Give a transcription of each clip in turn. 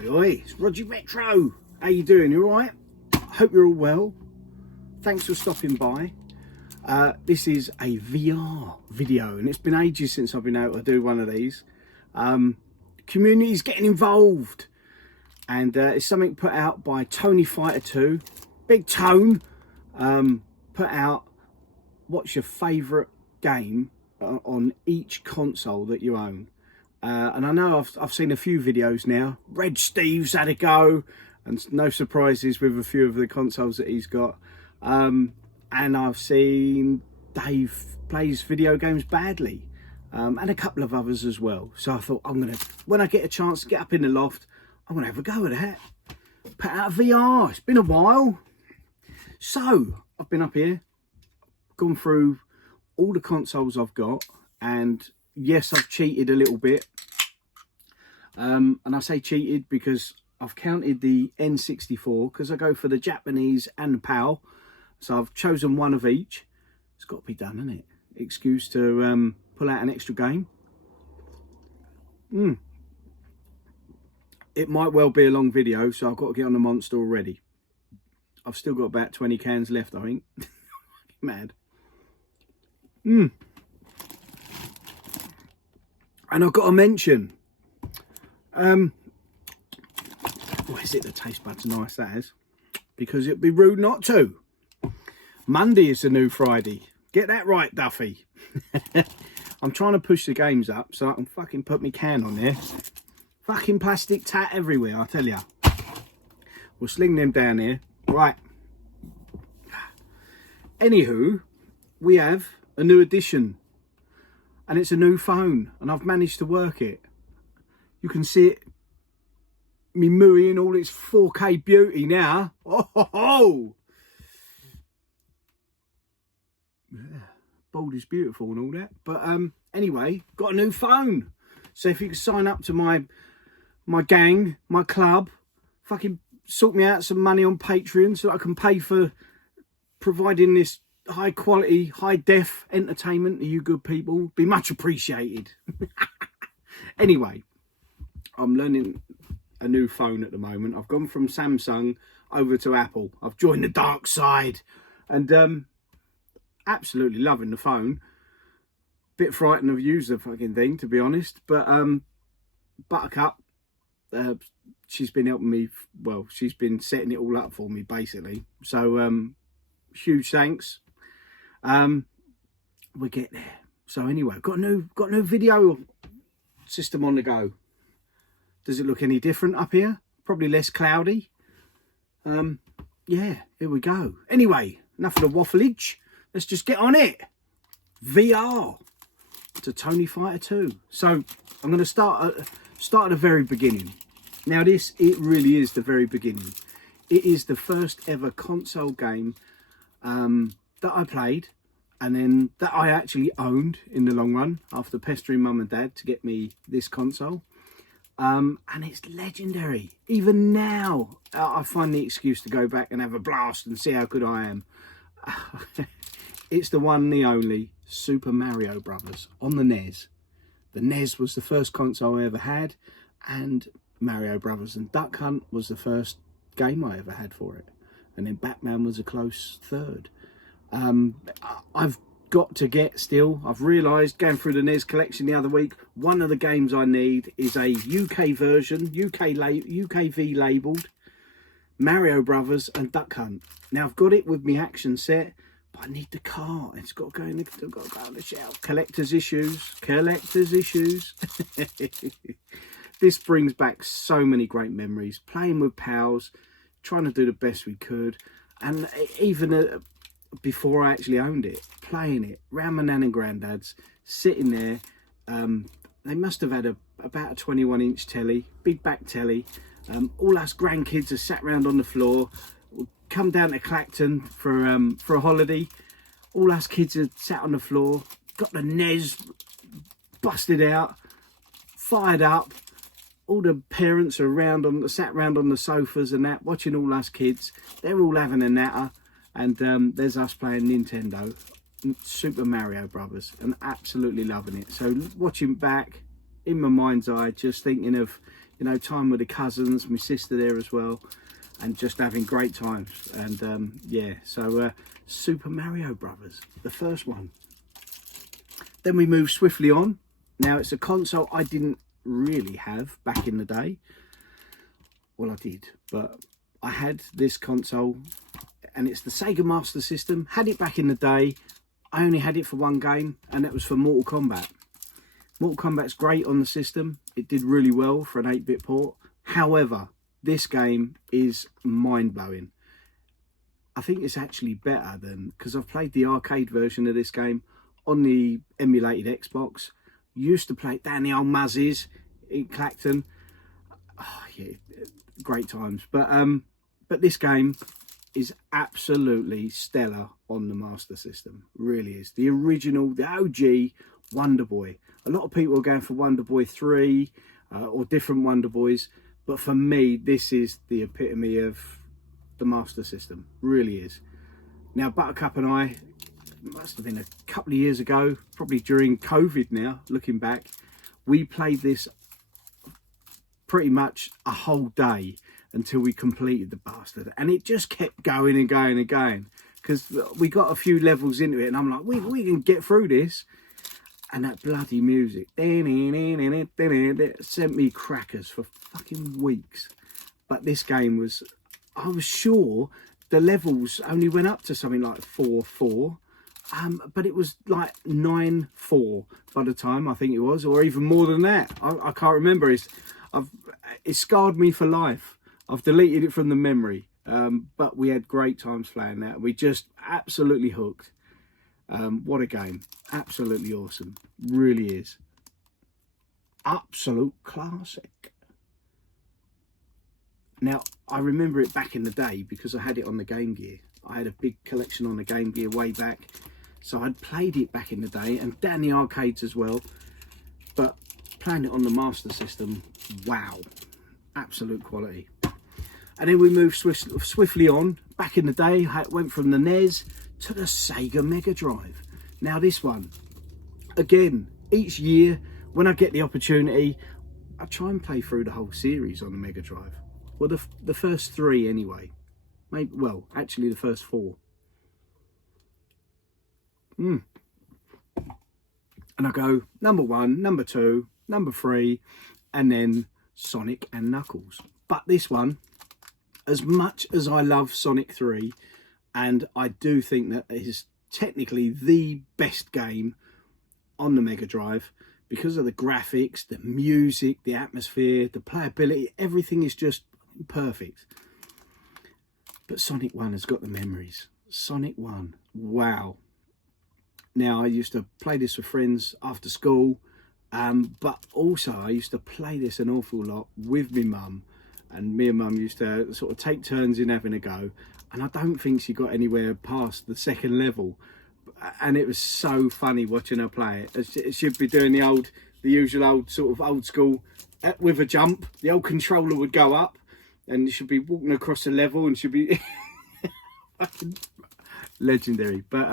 Oi, oi, it's Roger Retro. How you doing? You alright? Hope you're all well. Thanks for stopping by. This is a VR video, and it's been ages since I've been able to do one of these. Community's getting involved, and it's something put out by Tony Fighter 2. Big Tone put out what's your favourite game on each console that you own. And I know I've seen a few videos now. Red Steve's had a go, and no surprises with a few of the consoles that he's got. And I've seen Dave plays video games badly, and a couple of others as well. So I thought, when I get a chance to get up in the loft, I'm gonna have a go at that. Put out VR. It's been a while. So I've been up here, gone through all the consoles I've got, and yes, I've cheated a little bit. And I say cheated because I've counted the N64, because I go for the Japanese and the PAL. So I've chosen one of each. It's got to be done, isn't it? Excuse to pull out an extra game. It might well be a long video, so I've got to get on the monster already. I've still got about 20 cans left, I think. Mad. And I've got to mention, what is it, the taste buds nice, that is, because it'd be rude not to. Monday is the new Friday. Get that right, Duffy. I'm trying to push the games up so I can fucking put my can on there. Fucking plastic tat everywhere, I tell ya. We'll sling them down here. Right. Anywho, we have a new addition. And it's a new phone, and I've managed to work it. You can see it, me mooey in all its 4K beauty now. Oh, ho, ho. Yeah, bold is beautiful and all that. But anyway, got a new phone. So if you can sign up to my gang, my club, fucking sort me out some money on Patreon so that I can pay for providing this high quality, high def entertainment to you good people, be much appreciated. Anyway, I'm learning a new phone at the moment. I've gone from Samsung over to Apple. I've joined the dark side, and absolutely loving the phone. Bit frightened of using the fucking thing, to be honest, but Buttercup, she's been helping me. Well, she's been setting it all up for me basically, so huge thanks. We get there. So anyway, got a new video system on the go. Does it look any different up here? Probably less cloudy. Yeah, here we go. Anyway, enough of the waffleage. Let's just get on it. VR to Tony Fighter 2. So I'm going to start at the very beginning. Now it really is the very beginning. It is the first ever console game that I played, and then that I actually owned in the long run after pestering mum and dad to get me this console. And it's legendary. Even now, I find the excuse to go back and have a blast and see how good I am. It's the one, the only Super Mario Brothers on the NES. The NES was the first console I ever had, and Mario Brothers and Duck Hunt was the first game I ever had for it. And then Batman was a close third. I've got to get still. I've realised going through the NES collection the other week, one of the games I need is a UK version, UKV labelled Mario Brothers and Duck Hunt. Now I've got it with my action set, but I need the car. It's got to go in the shelf. Collector's issues. This brings back so many great memories. Playing with pals, trying to do the best we could, and even before I actually owned it, playing it round my nan and granddad's, sitting there. They must have had about a 21-inch telly, big back telly. All us grandkids are sat round on the floor. We'll come down to Clacton for a holiday. All us kids are sat on the floor, got the NES busted out, fired up. All the parents are sat round on the sofas and that, watching all us kids. They're all having a natter. And there's us playing Nintendo, Super Mario Brothers, and absolutely loving it. So watching back, in my mind's eye, just thinking of, you know, time with the cousins, my sister there as well, and just having great times. And yeah, so Super Mario Brothers, the first one. Then we move swiftly on. Now it's a console I didn't really have back in the day. Well, I did, but I had this console, and it's the Sega Master System. Had it back in the day. I only had it for one game, and that was for Mortal Kombat. Mortal Kombat's great on the system. It did really well for an 8-bit port. However, this game is mind-blowing. I think it's actually better than, because I've played the arcade version of this game on the emulated Xbox. Used to play it down the old Muzzies in Clacton. Oh, yeah, great times. But this game is absolutely stellar on the Master System. Really is. The original, the OG Wonder Boy. A lot of people are going for Wonder Boy 3 or different Wonder Boys, but for me, this is the epitome of the Master System. Really is. Now, Buttercup and I, must have been a couple of years ago, probably during COVID now, looking back, we played this pretty much a whole day until we completed the bastard, and it just kept going and going and going, because we got a few levels into it and I'm like, we can get through this. And that bloody music sent me crackers for fucking weeks. But this game was, I was sure the levels only went up to something like 4-4, but it was like 9-4 by the time, I think it was, or even more than that. I can't remember. It scarred me for life. I've deleted it from the memory, but we had great times playing that. We just absolutely hooked. What a game. Absolutely awesome. Really is. Absolute classic. Now, I remember it back in the day because I had it on the Game Gear. I had a big collection on the Game Gear way back. So I'd played it back in the day and down the arcades as well. But playing it on the Master System, wow. Absolute quality. And then we moved swiftly on. Back in the day, it went from the NES to the Sega Mega Drive. Now this one, again, each year when I get the opportunity, I try and play through the whole series on the Mega Drive. Well, the first 3 anyway. Maybe, well, actually the first 4. And I go number 1, number 2, number 3, and then Sonic and Knuckles. But this one, as much as I love Sonic 3, and I do think that it is technically the best game on the Mega Drive because of the graphics, the music, the atmosphere, the playability, everything is just perfect. But Sonic 1 has got the memories. Sonic 1, wow. Now, I used to play this with friends after school, but also I used to play this an awful lot with my mum, and me and mum used to sort of take turns in having a go. And I don't think she got anywhere past the second level. And it was so funny watching her play it. She'd be doing the usual old sort of old school with a jump. The old controller would go up and she'd be walking across the level and she'd be legendary. But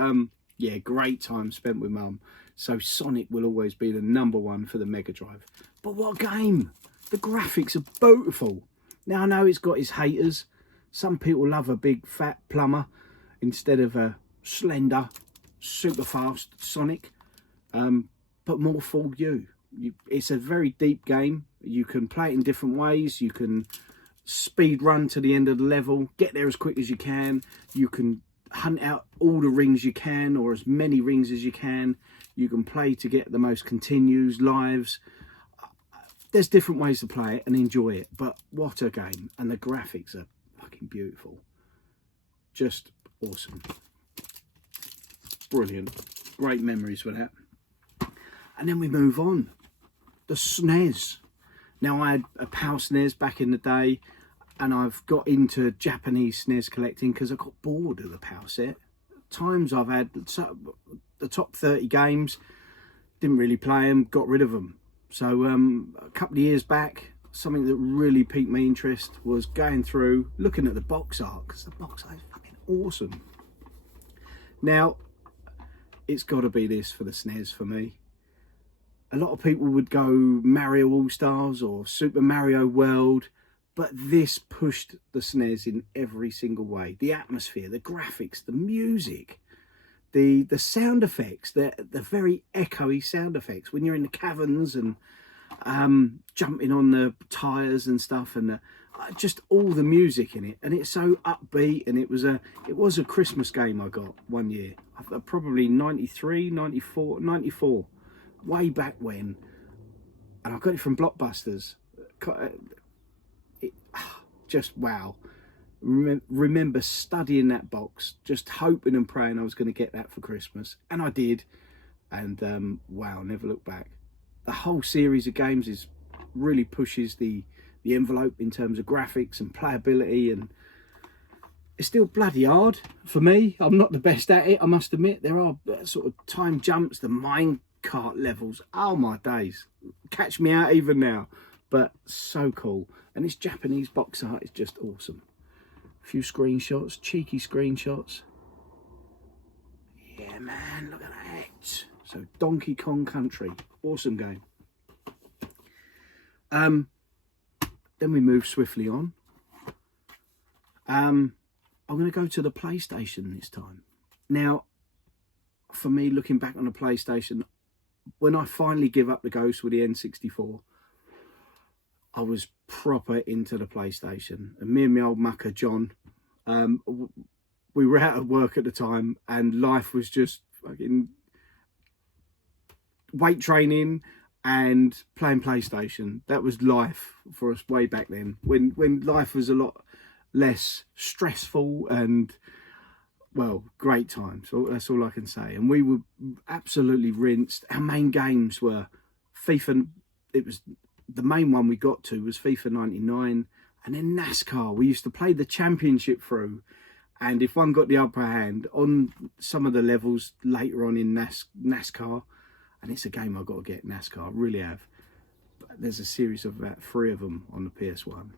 yeah, great time spent with mum. So Sonic will always be the number 1 for the Mega Drive. But what a game! The graphics are beautiful. Now I know it's got its haters. Some people love a big fat plumber instead of a slender, super fast Sonic, but more for you. It's a very deep game. You can play it in different ways. You can speed run to the end of the level, get there as quick as you can. You can hunt out all the rings you can, or as many rings as you can. You can play to get the most continues, lives. There's different ways to play it and enjoy it, but what a game. And the graphics are fucking beautiful. Just awesome. Brilliant. Great memories for that. And then we move on. The SNES. Now, I had a PAL SNES back in the day, and I've got into Japanese SNES collecting because I got bored of the PAL set. Times I've had the top 30 games, didn't really play them, got rid of them. So a couple of years back, something that really piqued my interest was going through, looking at the box art, because the box art is fucking awesome. Now, it's got to be this for the SNES for me. A lot of people would go Mario All-Stars or Super Mario World, but this pushed the SNES in every single way. The atmosphere, the graphics, the music, the sound effects, the very echoey sound effects when you're in the caverns and jumping on the tires and stuff, and just all the music in it. And it's so upbeat, and it was a Christmas game I got one year, probably 93, 94, 94, way back when, and I got it from Blockbusters. Just wow. Remember studying that box, just hoping and praying I was going to get that for Christmas, and I did. And wow, never look back. The whole series of games really pushes the envelope in terms of graphics and playability, and it's still bloody hard for me. I'm not the best at it, I must admit. There are sort of time jumps, the minecart levels, oh my days, catch me out even now. But so cool, and this Japanese box art is just awesome. A few screenshots, cheeky screenshots. Yeah man, look at that. So Donkey Kong Country, awesome game. Then we move swiftly on. I'm going to go to the PlayStation this time. Now, for me, looking back on the PlayStation, when I finally give up the ghost with the N64, I was proper into the PlayStation. And me and my old mucker, John, we were out of work at the time, and life was just fucking weight training and playing PlayStation. That was life for us way back then, when life was a lot less stressful, and well, great times. So that's all I can say. And we were absolutely rinsed. Our main games were FIFA. It was the main one we got to was FIFA 99, and then NASCAR. We used to play the championship through, and if one got the upper hand on some of the levels later on in NASCAR, and it's a game I've got to get, NASCAR, I really have. But there's a series of about 3 of them on the PS1.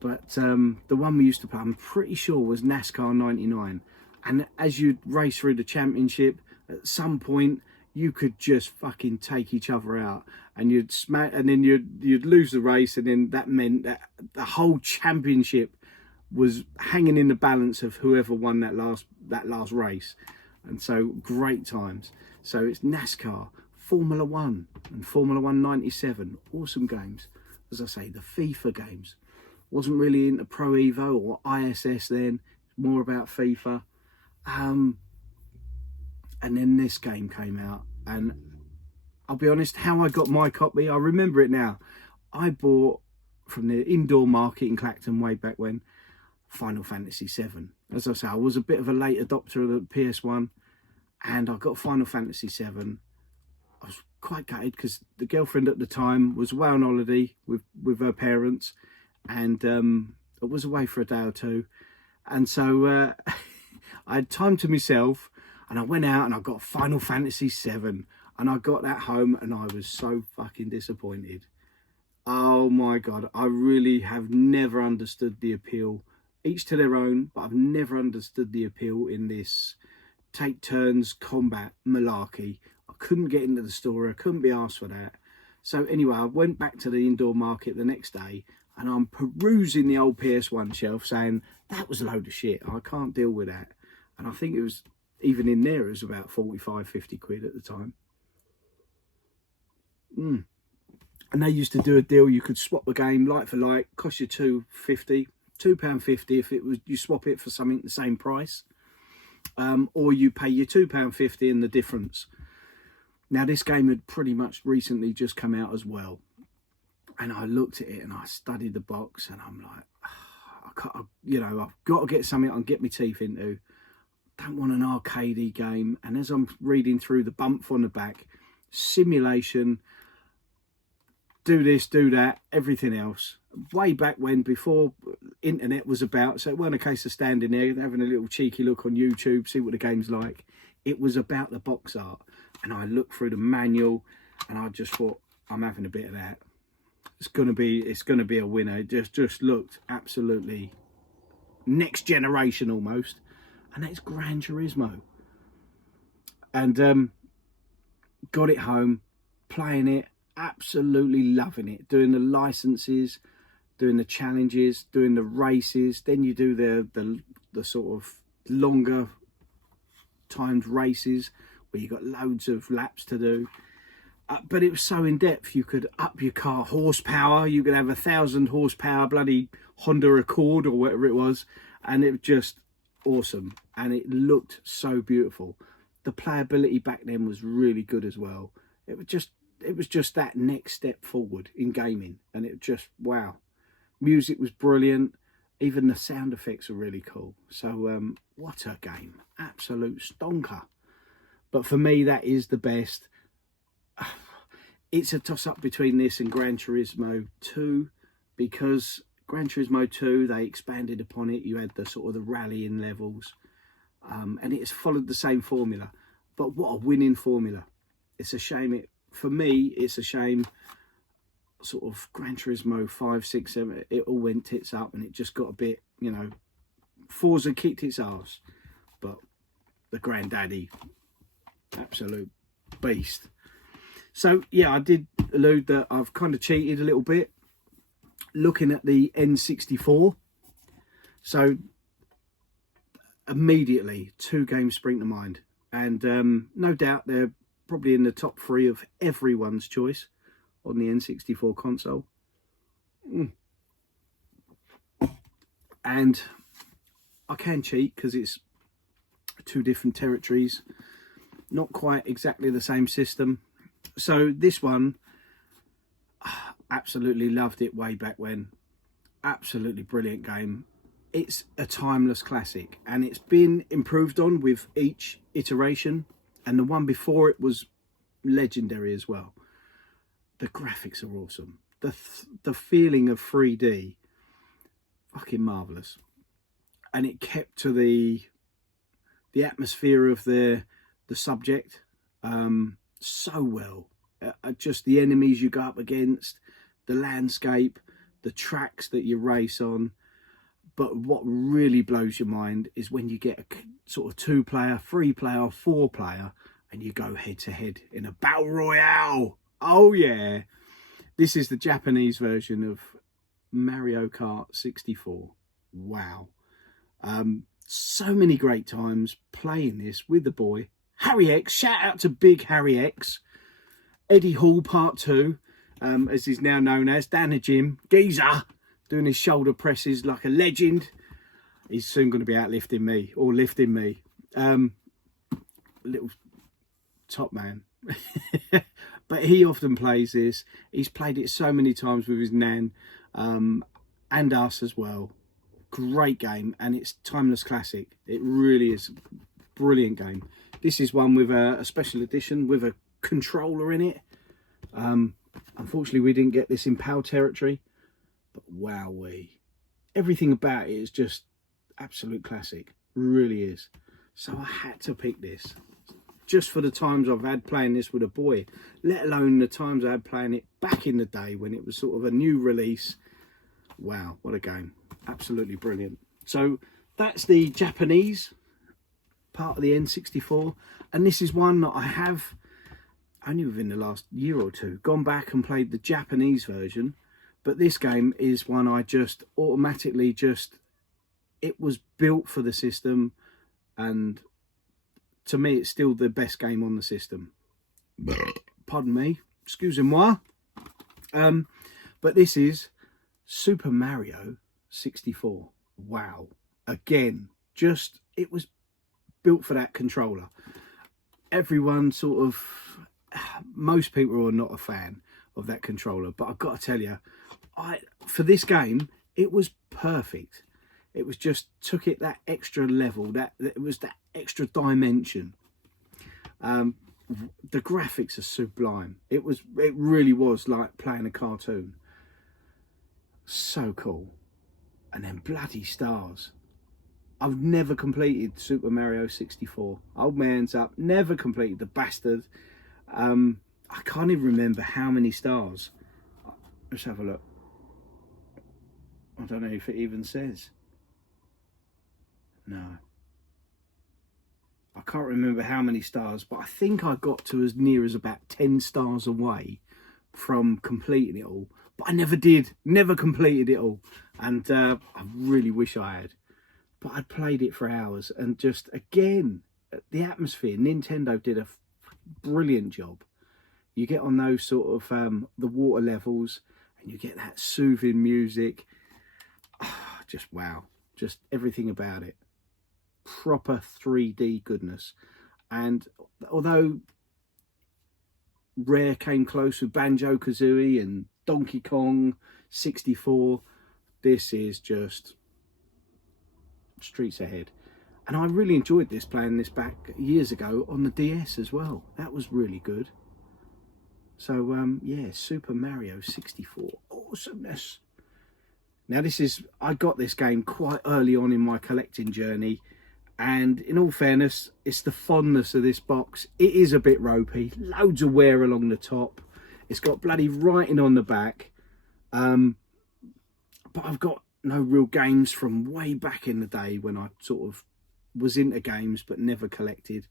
But the one we used to play, I'm pretty sure, was NASCAR 99. And as you'd race through the championship, at some point, you could just fucking take each other out, and you'd smack, and then you'd lose the race, and then that meant that the whole championship was hanging in the balance of whoever won that last race. And so great times. So it's NASCAR, Formula 1 and Formula 1 97, awesome games. As I say, the FIFA games. Wasn't really into Pro Evo or ISS then, more about FIFA. And then this game came out, and I'll be honest, how I got my copy, I remember it now. I bought from the indoor market in Clacton way back when, Final Fantasy VII. As I say, I was a bit of a late adopter of the PS1, and I got Final Fantasy VII. I was quite gutted because the girlfriend at the time was away on holiday with her parents, and I was away for a day or two, and so I had time to myself, and I went out and I got Final Fantasy VII, and I got that home, and I was so fucking disappointed. Oh my God, I really have never understood the appeal. Each to their own, but I've never understood the appeal in this take turns combat malarkey. I couldn't get into the story, I couldn't be asked for that. So anyway, I went back to the indoor market the next day, and I'm perusing the old PS1 shelf saying, that was a load of shit, I can't deal with that. And I think it was, even in there, it was about 45, 50 quid at the time. And they used to do a deal, you could swap the game like for like, cost you £2.50 if it was, you swap it for something the same price, or you pay your £2.50 and the difference. Now this game had pretty much recently just come out as well, and I looked at it and I studied the box, and I'm like, I've got to get something I can get my teeth into. Don't want an arcadey game. And as I'm reading through the bump on the back, simulation, do this, do that, everything else. Way back when, before internet was about, so it wasn't a case of standing there having a little cheeky look on YouTube, see what the game's like. It was about the box art, and I looked through the manual, and I just thought, I'm having a bit of that. It's gonna be a winner. It just looked absolutely next generation almost, and that's Gran Turismo. And got it home, playing it, absolutely loving it, doing the licenses, doing the challenges, doing the races. Then you do the sort of longer timed races where you got loads of laps to do. But it was so in depth. You could up your car horsepower. You could have 1,000 horsepower bloody Honda Accord or whatever it was, and it was just awesome. And it looked so beautiful. The playability back then was really good as well. It was just that next step forward in gaming, and it just, wow. Music was brilliant. Even the sound effects are really cool. So what a game, absolute stonker. But for me, that is the best. It's a toss-up between this and Gran Turismo 2, because Gran Turismo 2, they expanded upon it. You had the sort of the rallying levels, and it's followed the same formula. But what a winning formula. It's a shame. For me, it's a shame. Sort of Gran Turismo 5, 6, 7, it all went tits up, and it just got a bit, you know, Forza kicked its arse. But the granddaddy, absolute beast. So yeah, I did allude that I've kind of cheated a little bit looking at the N64. So immediately 2 games spring to mind, and no doubt they're probably in the top 3 of everyone's choice on the N64 console. And I can cheat because it's 2 different territories, not quite exactly the same system. So this one, absolutely loved it way back when. Absolutely brilliant game. It's a timeless classic, and it's been improved on with each iteration, and the one before it was legendary as well. The graphics are awesome. The feeling of 3D, fucking marvelous. And it kept to the atmosphere of the subject so well. Just the enemies you go up against, the landscape, the tracks that you race on. But what really blows your mind is when you get a sort of 2-player, 3-player, 4-player, and you go head to head in a battle royale. Oh yeah. This is the Japanese version of Mario Kart 64. Wow. So many great times playing this with the boy Harry X. Shout out to Big Harry X. Eddie Hall Part 2, as he's now known as, down the gym, geezer, doing his shoulder presses like a legend. He's soon going to be outlifting me, or lifting me. Little top man. But he often plays this. He's played it so many times with his nan, and us as well. Great game, and it's timeless classic. It really is a brilliant game. This is one with a special edition with a controller in it. Unfortunately, we didn't get this in PAL territory, but wowee, everything about it is just absolute classic. Really is. So I had to pick this just for the times I've had playing this with a boy, let alone the times I had playing it back in the day when it was sort of a new release. Wow, what a game. Absolutely brilliant. So that's the Japanese part of the N64, and this is one that I have only within the last year or two gone back and played the Japanese version. But this game is one I just automatically it was built for the system, and to me it's still the best game on the system. Pardon me, excusez-moi. But this is Super Mario 64. Wow. Again, it was built for that controller. Everyone most people are not a fan of that controller, but I've got to tell you, for this game, it was perfect. It was just took it that extra level, it was that extra dimension. The graphics are sublime. It really was like playing a cartoon. So cool. And then bloody stars. I've never completed Super Mario 64. Old man's up, never completed the bastard. I can't even remember how many stars. Let's have a look. I don't know if it even says. No. I can't remember how many stars, but I think I got to as near as about 10 stars away from completing it all. But I never did, never completed it all. And I really wish I had. But I'd played it for hours, and just, again, the atmosphere, Nintendo did a brilliant job. You get on those sort of, the water levels, and you get that soothing music. Oh, just wow, just everything about it. Proper 3D goodness. And although Rare came close with Banjo-Kazooie and Donkey Kong 64, this is just streets ahead. And I really enjoyed this, playing this back years ago on the DS as well. That was really good. So yeah, Super Mario 64, awesomeness. Now this is, I got this game quite early on in my collecting journey, and in all fairness, it's the fondness of this box. It is a bit ropey, loads of wear along the top. It's got bloody writing on the back. But I've got no real games from way back in the day when I sort of was into games but never collected.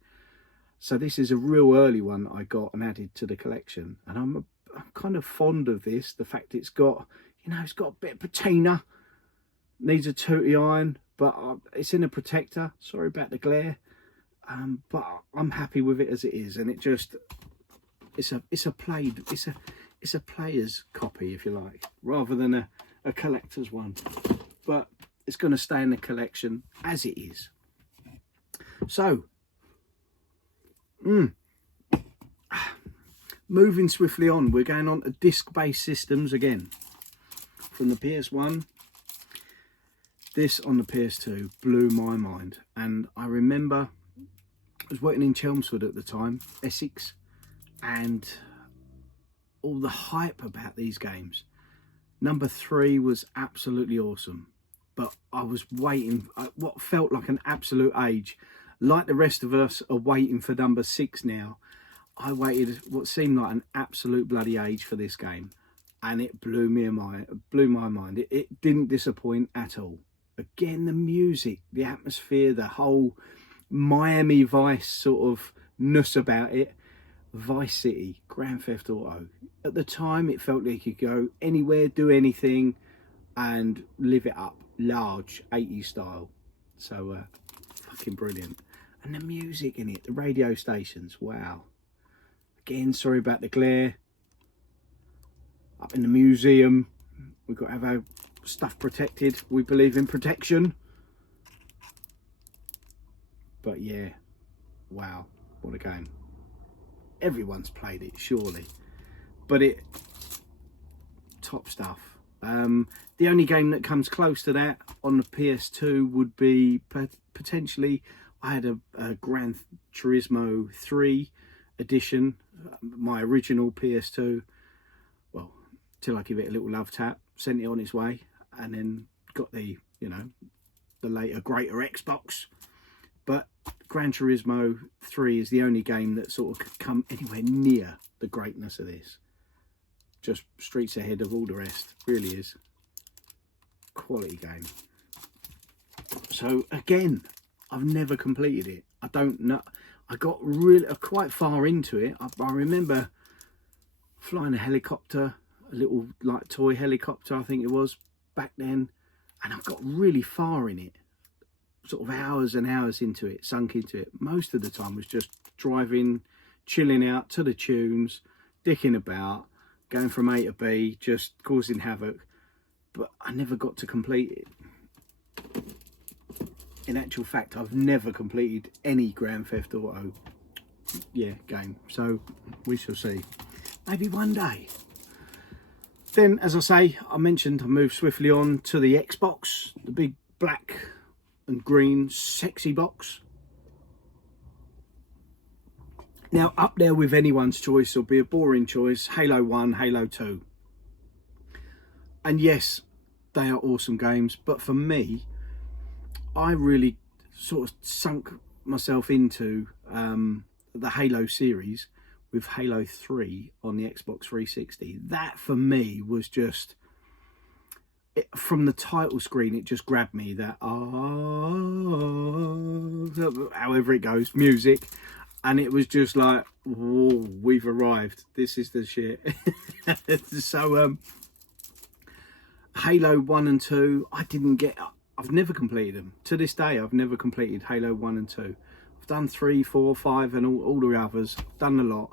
So this is a real early one I got and added to the collection. And I'm kind of fond of this. The fact it's got, you know, it's got a bit of patina. Needs a tooty iron, but it's in a protector. Sorry about the glare. But I'm happy with it as it is. And it just, it's a player's copy, if you like, rather than a collector's one. But it's going to stay in the collection as it is. So, moving swiftly on, we're going on to disc-based systems again. From the PS1, this on the PS2 blew my mind. And I remember I was working in Chelmsford at the time, Essex, and all the hype about these games. Number 3 was absolutely awesome, but I was waiting what felt like an absolute age. Like the rest of us are waiting for number 6 now, I waited what seemed like an absolute bloody age for this game, and it blew my mind. It didn't disappoint at all. Again, the music, the atmosphere, the whole Miami Vice sort of ness about it. Vice City, Grand Theft Auto. At the time, it felt like you could go anywhere, do anything, and live it up, large, 80s style. So, fucking brilliant. And the music in it, the radio stations, wow. Again, sorry about the glare. Up in the museum, we've got to have our stuff protected. We believe in protection. But yeah, wow, what a game. Everyone's played it, surely. But it, top stuff. The only game that comes close to that on the PS2 would be potentially, I had a Gran Turismo 3 edition, my original PS2. Well, till I give it a little love tap, sent it on its way, and then got the, you know, the later greater Xbox. But Gran Turismo 3 is the only game that sort of could come anywhere near the greatness of this. Just streets ahead of all the rest, really is. Quality game. So again, I've never completed it. I don't know. I got really quite far into it. I remember flying a helicopter, a little like toy helicopter, I think it was back then, and I got really far in it. Sort of hours and hours into it, sunk into it. Most of the time was just driving, chilling out to the tunes, dicking about, going from A to B, just causing havoc. But I never got to complete it. In actual fact, I've never completed any Grand Theft Auto game. So we shall see. Maybe one day. Then, as I say, I mentioned I moved swiftly on to the Xbox, the big black and green sexy box. Now, up there with anyone's choice, will be a boring choice, Halo 1, Halo 2. And yes, they are awesome games, but for me, I really sort of sunk myself into the Halo series with Halo 3 on the Xbox 360. That for me was just, from the title screen, it just grabbed me, that however it goes, music, and it was just like, whoa, we've arrived, this is the shit. So Halo 1 and 2, I've never completed them to this day. I've never completed Halo 1 and 2. I've done 3, 4, 5 and all the others. I've done a lot,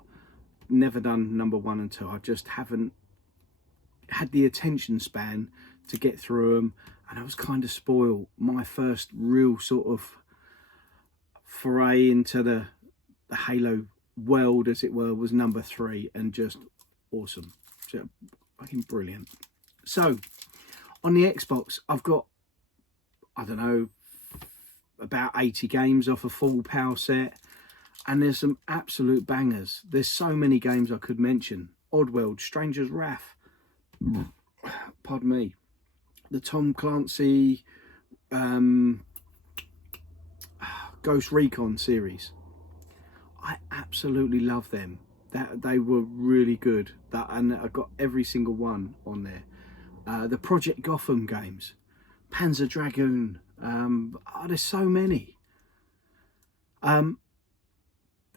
never done number 1 and 2. I just haven't had the attention span to get through them, and I was kind of spoiled. My first real sort of foray into the Halo world, as it were, was number 3, and just awesome, just fucking brilliant. So on the Xbox, I've got, I don't know, about 80 games off a full power set, and there's some absolute bangers. There's so many games I could mention. Oddworld, Stranger's Wrath, pardon me, the Tom Clancy Ghost Recon series. I absolutely love them. That they were really good. And I got every single one on there. The Project Gotham games, Panzer Dragoon. There's so many. And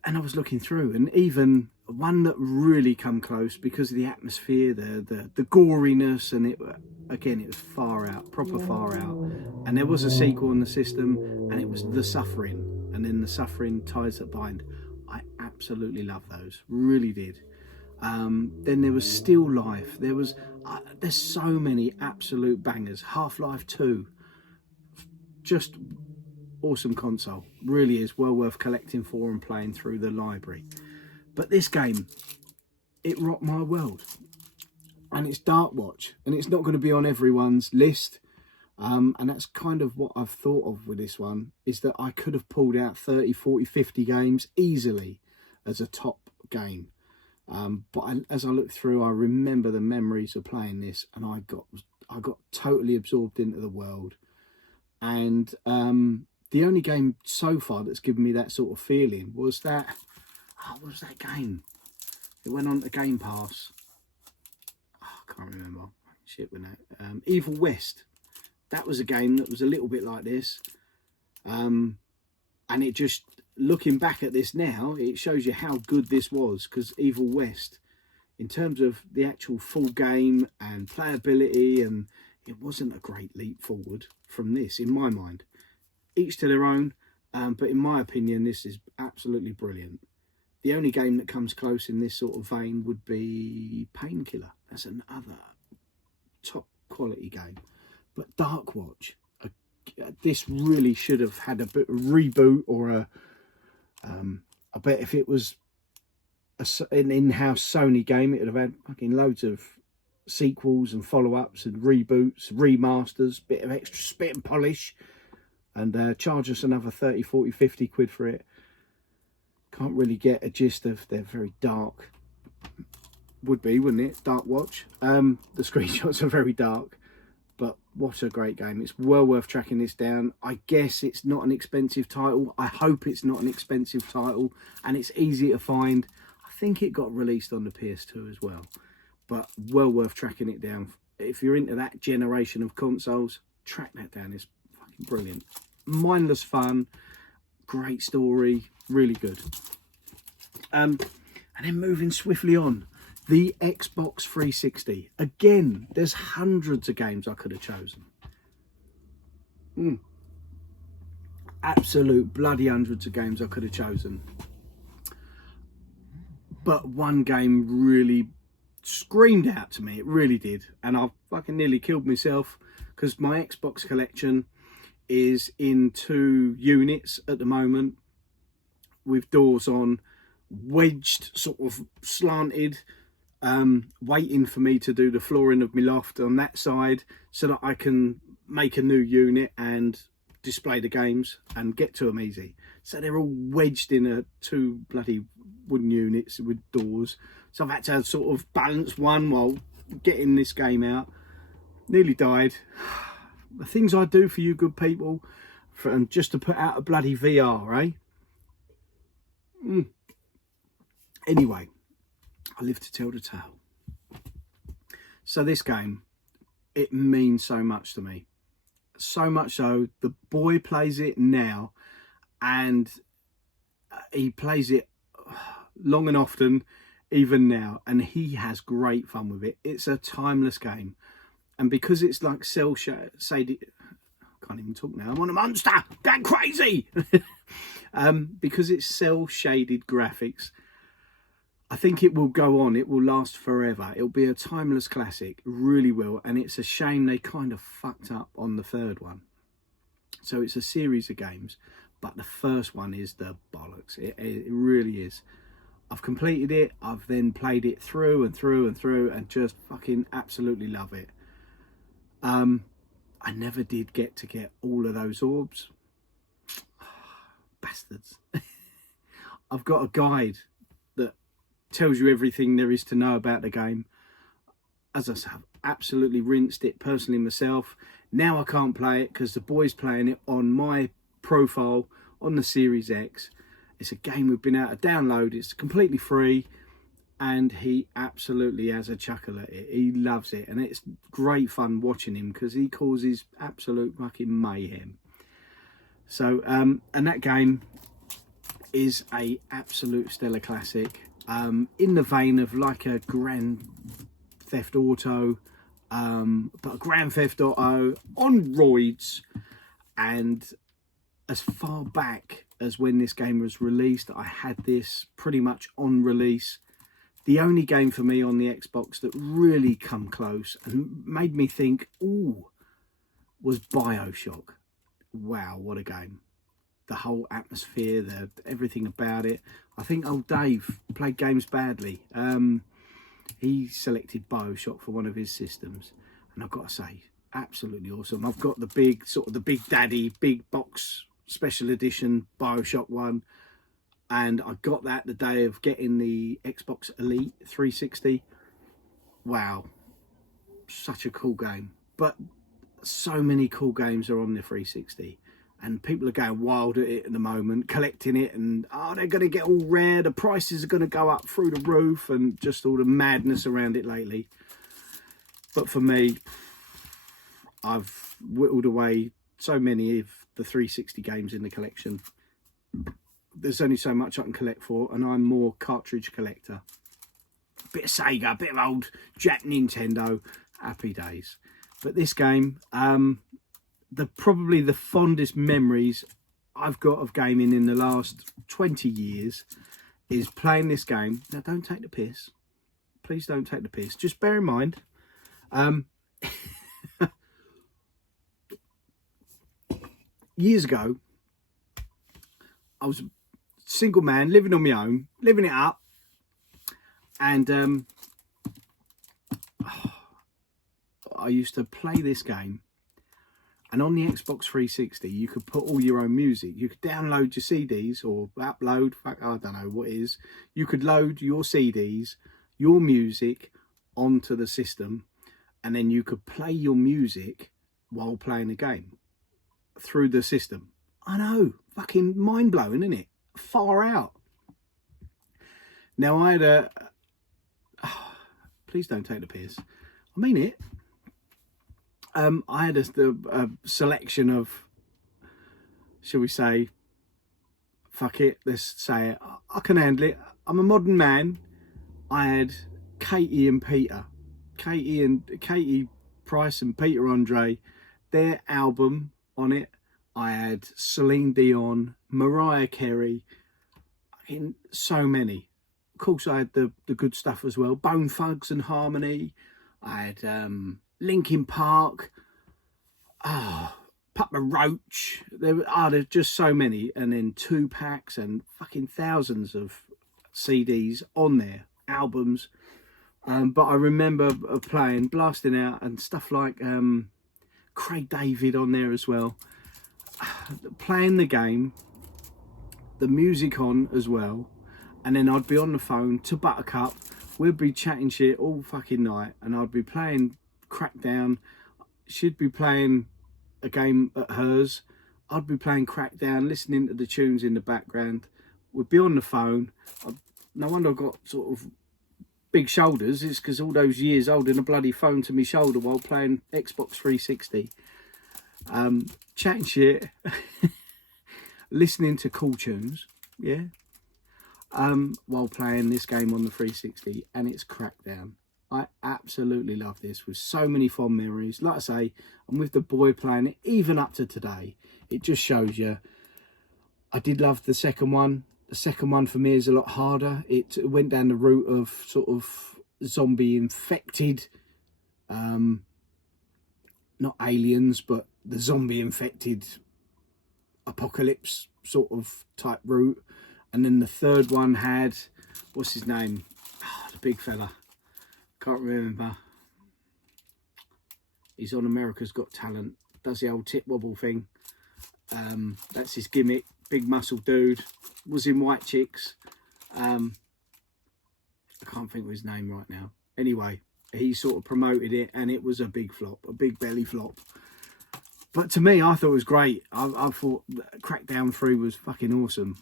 I was looking through, and even one that really come close because of the atmosphere, the goriness, and it was far out, proper far out. And there was a sequel in the system, and it was The Suffering, and then The Suffering Ties That Bind. I absolutely love those, really did. Then there was Still Life. There's so many absolute bangers. Half-Life 2, just awesome console, really is well worth collecting for and playing through the library. But this game, it rocked my world, and it's Dark Watch, and it's not going to be on everyone's list, and that's kind of what I've thought of with this one, is that I could have pulled out 30, 40, 50 games easily as a top game, but as I look through, I remember the memories of playing this, and I got totally absorbed into the world. And the only game so far that's given me that sort of feeling was that, what was that game? It went on to Game Pass. I can't remember. Shit with that. Evil West. That was a game that was a little bit like this. And it just, looking back at this now, it shows you how good this was, because Evil West, in terms of the actual full game and playability, and it wasn't a great leap forward from this, in my mind. Each to their own, but in my opinion, this is absolutely brilliant. The only game that comes close in this sort of vein would be Painkiller. That's another top quality game. But Dark Watch, this really should have had a bit of reboot, or I bet if it was an in-house Sony game, it would have had fucking loads of sequels and follow-ups and reboots, remasters, bit of extra spit and polish, and charge us another 30, 40, 50 quid for it. Can't really get a gist of, they're very dark. Would be, wouldn't it? Dark Watch. The screenshots are very dark, but what a great game. It's well worth tracking this down. I guess it's not an expensive title. I hope it's not an expensive title, and it's easy to find. I think it got released on the PS2 as well, but well worth tracking it down. If you're into that generation of consoles, track that down. It's fucking brilliant. Mindless fun, great story, really good. And then moving swiftly on, the Xbox 360. Again, there's hundreds of games I could have chosen. Absolute bloody hundreds of games I could have chosen. But one game really screamed out to me. It really did. And I fucking nearly killed myself, because my Xbox collection is in 2 units at the moment, with doors on, wedged, sort of slanted, waiting for me to do the flooring of my loft on that side, so that I can make a new unit and display the games and get to them easy. So they're all wedged in 2 bloody wooden units with doors. So I've had to sort of balance one while getting this game out. Nearly died. The things I do for you good people, just to put out a bloody VR, eh? Anyway, I live to tell the tale. So this game, it means so much to me. So much so, the boy plays it now, and he plays it long and often, even now, and he has great fun with it. It's a timeless game, and because it's like cell shaded, I can't even talk now. I'm on a monster, going crazy. Because it's cell shaded graphics, I think it will go on. It will last forever. It'll be a timeless classic, really will. And it's a shame they kind of fucked up on the third one. So it's a series of games, but the first one is the bollocks. It really is. I've completed it. I've then played it through and through and through, and just fucking absolutely love it. I never did get all of those orbs. Bastards. I've got a guide that tells you everything there is to know about the game. As I said, I've absolutely rinsed it personally myself. Now I can't play it because the boy's playing it on my profile on the Series X. It's a game we've been able to download. It's completely free, and he absolutely has a chuckle at it. He loves it, and it's great fun watching him because he causes absolute fucking mayhem. So, and that game is a absolute stellar classic, in the vein of like a Grand Theft Auto, but a Grand Theft Auto on roids. And as far back as when this game was released, I had this pretty much on release. The only game for me on the Xbox that really come close and made me think, ooh, was BioShock. Wow, what a game. The whole atmosphere, everything about it. I think old Dave played games badly. He selected BioShock for one of his systems, and I've got to say, absolutely awesome. I've got the big, sort of the Big Daddy, big box special edition BioShock one, and I got that the day of getting the Xbox Elite 360. Wow, such a cool game. But so many cool games are on the 360, and people are going wild at it at the moment, collecting it, and they're going to get all rare, the prices are going to go up through the roof, and just all the madness around it lately. But for me, I've whittled away so many of the 360 games in the collection. There's only so much I can collect for, and I'm more cartridge collector. Bit of Sega, bit of old Jack Nintendo, happy days. But this game, probably the fondest memories I've got of gaming in the last 20 years is playing this game. Now, don't take the piss. Please don't take the piss. Just bear in mind, years ago, I was a single man, living on my own, living it up, and I used to play this game, and on the Xbox 360 you could put all your own music. You could download your CDs or upload, I don't know what it is. You could load your CDs, your music onto the system, and then you could play your music while playing the game through the system. I know, fucking mind-blowing, isn't it? Far out. Now I had please don't take the piss, I mean it. I had a selection of, shall we say, fuck it, let's say it, I can handle it, I'm a modern man. I had Katie and Peter, Katie Price and Peter Andre, their album on it. I had Celine Dion, Mariah Carey, in so many. Of course, I had the good stuff as well, Bone Thugs and Harmony. I had Linkin Park, Papa Roach. There's just so many, and then 2-packs and fucking thousands of CDs on there, albums. But I remember playing, blasting out, and stuff like Craig David on there as well. Playing the game, the music on as well, and then I'd be on the phone to Buttercup. We'd be chatting shit all fucking night, and I'd be playing Crackdown. She'd be playing a game at hers. I'd be playing Crackdown, listening to the tunes in the background. We'd be on the phone. No wonder I got sort of big shoulders, it's because all those years holding a bloody phone to my shoulder while playing Xbox 360, chatting shit, listening to cool tunes, yeah, while playing this game on the 360, and it's Crackdown. I absolutely love this, with so many fond memories. Like I say, I'm with the boy playing it, even up to today. It just shows you. I did love the second one. The second one for me is a lot harder. It went down the route of sort of zombie infected, not aliens, but the zombie infected apocalypse sort of type route. And then the third one had, what's his name? Oh, the big fella. Can't remember. He's on America's Got Talent. Does the old tip wobble thing. That's his gimmick. Big muscle dude. Was in White Chicks. I can't think of his name right now. Anyway, he sort of promoted it, and it was a big flop. A big belly flop. But to me, I thought it was great. I thought Crackdown 3 was fucking awesome.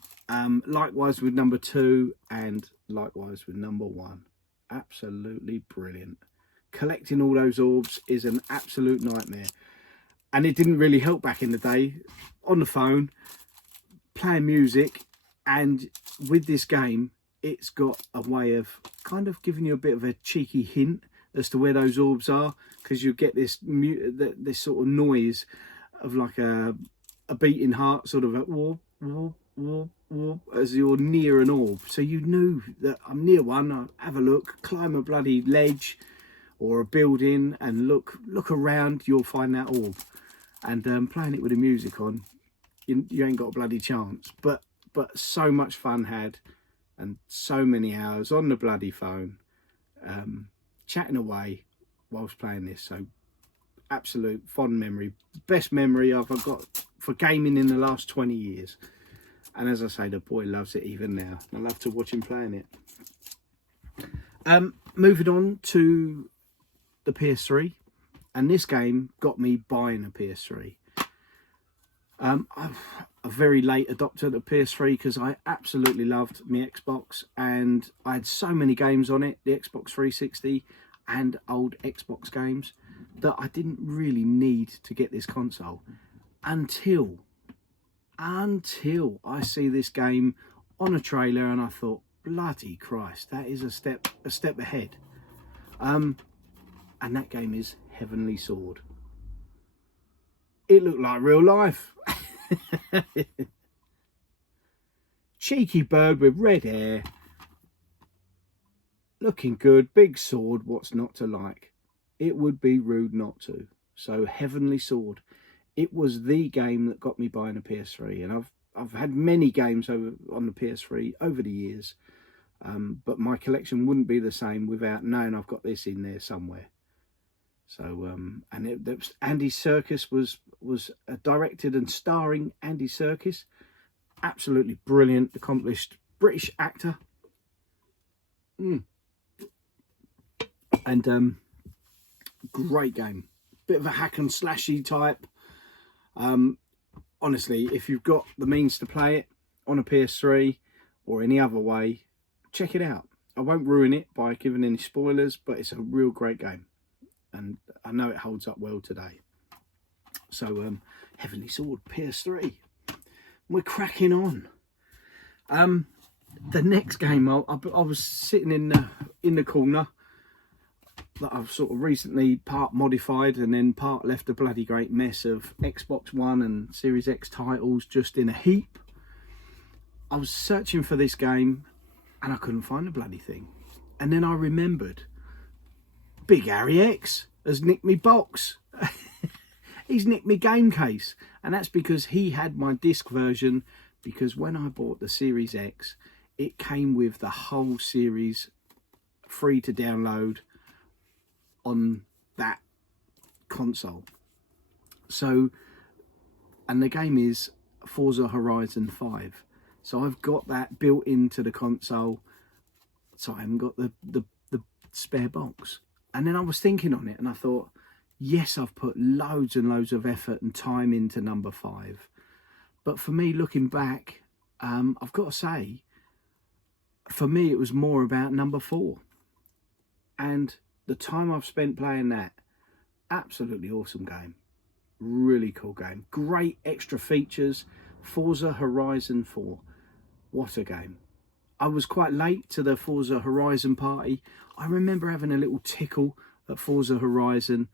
Likewise with number 2, and likewise with number 1. Absolutely brilliant. Collecting all those orbs is an absolute nightmare, and it didn't really help back in the day. On the phone, playing music, and with this game, it's got a way of kind of giving you a bit of a cheeky hint as to where those orbs are, because you get this sort of noise of like a beating heart, sort of a whoop, whoop, whoop, whoop, as you're near an orb. So you knew that I'm near one. I'll have a look, climb a bloody ledge or a building, and look around. You'll find that orb. And playing it with the music on, you ain't got a bloody chance. But so much fun had, and so many hours on the bloody phone, chatting away whilst playing this. So absolute fond memory, best memory I've got for gaming in the last 20 years. And as I say, the boy loves it even now. I love to watch him playing it. Moving on to the PS3, and this game got me buying a PS3. I'm a very late adopter of the PS3 because I absolutely loved my Xbox, and I had so many games on it, the Xbox 360 and old Xbox games, that I didn't really need to get this console until I see this game on a trailer, and I thought, bloody Christ, that is a step ahead. And that game is Heavenly Sword. It looked like real life. Cheeky bird with red hair, looking good, big sword, what's not to like? It would be rude not to. So Heavenly Sword, it was the game that got me buying a PS3, and I've had many games on the PS3 over the years, but my collection wouldn't be the same without knowing I've got this in there somewhere. So Andy Serkis was directed and starring Andy Serkis, absolutely brilliant, accomplished British actor, and great game. Bit of a hack and slashy type. Honestly, if you've got the means to play it on a PS3 or any other way, check it out. I won't ruin it by giving any spoilers, but it's a real great game, and I know it holds up well today. So Heavenly Sword, PS3. We're cracking on. The next game, I was sitting in the corner that I've sort of recently part modified and then part left a bloody great mess of Xbox One and Series X titles just in a heap. I was searching for this game and I couldn't find the bloody thing. And then I remembered Big Harry X has nicked me box. He's nicked me game case. And that's because he had my disc version, because when I bought the Series X, it came with the whole series free to download on that console. So, and the game is Forza Horizon 5. So I've got that built into the console. So I haven't got the spare box. And then I was thinking on it and I thought, yes, I've put loads and loads of effort and time into number 5. But for me, looking back, I've got to say, for me, it was more about number 4. And the time I've spent playing that, absolutely awesome game. Really cool game. Great extra features. Forza Horizon 4. What a game. I was quite late to the Forza Horizon party. I remember having a little tickle at Forza Horizon,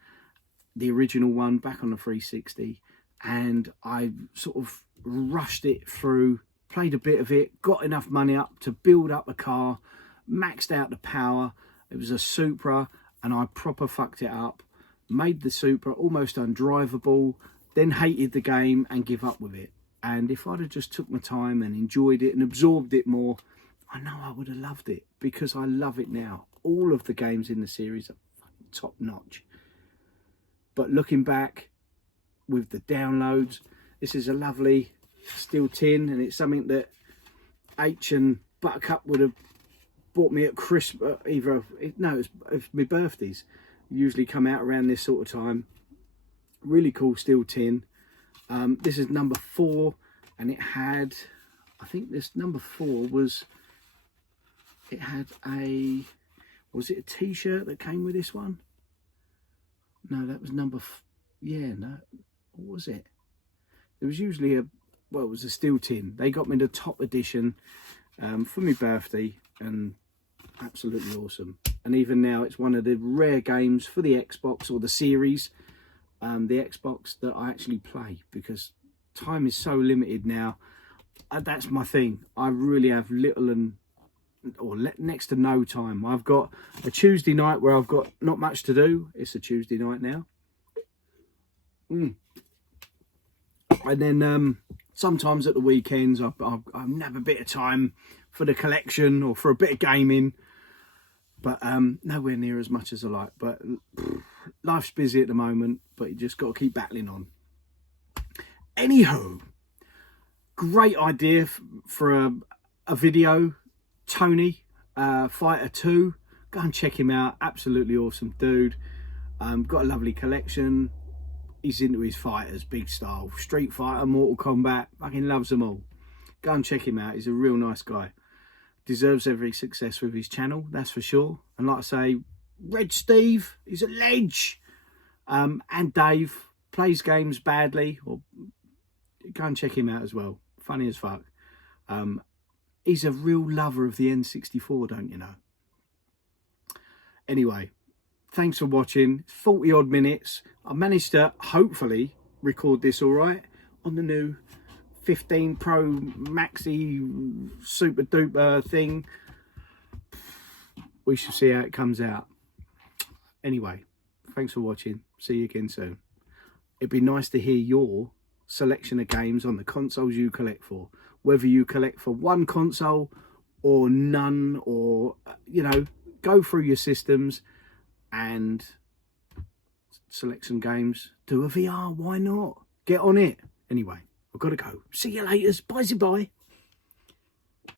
the original one, back on the 360. And I sort of rushed it through, played a bit of it, got enough money up to build up a car, maxed out the power. It was a Supra, and I proper fucked it up. Made the Supra almost undrivable, then hated the game and give up with it. And if I'd have just took my time and enjoyed it and absorbed it more, I know I would have loved it, because I love it now. All of the games in the series are top notch. But looking back with the downloads, this is a lovely steel tin, and it's something that H and Buttercup would have bought me at Christmas. It's my birthdays. Usually come out around this sort of time. Really cool steel tin. This is number 4, and it had, I think this number 4 was, it had was it a t-shirt that came with this one? No, that was number, no, what was it? It was usually it was a steel tin. They got me the top edition for my birthday, and absolutely awesome. And even now, it's one of the rare games for the Xbox or the series, the Xbox, that I actually play, because time is so limited now. That's my thing. I really have next to no time. I've got a Tuesday night where I've got not much to do. It's a Tuesday night now. And then sometimes at the weekends, I have a bit of time for the collection or for a bit of gaming. But nowhere near as much as I like. But life's busy at the moment, but you just got to keep battling on. Anywho, great idea for a video. Tony, Fighter 2. Go and check him out. Absolutely awesome dude. Got a lovely collection. He's into his fighters, big style. Street Fighter, Mortal Kombat. Fucking loves them all. Go and check him out. He's a real nice guy. Deserves every success with his channel, that's for sure. And like I say, Red Steve, he's a ledge. And Dave plays games badly. Or go and check him out as well. Funny as fuck. He's a real lover of the N64, don't you know? Anyway, thanks for watching. 40 odd minutes. I managed to hopefully record this all right on the new 15 Pro Maxi super duper thing. We shall see how it comes out. Anyway, thanks for watching. See you again soon. It'd be nice to hear your selection of games on the consoles you collect for. Whether you collect for one console or none, or, you know, go through your systems and select some games. Do a VR, why not? Get on it. Anyway, I've got to go. See you later. Bye-bye.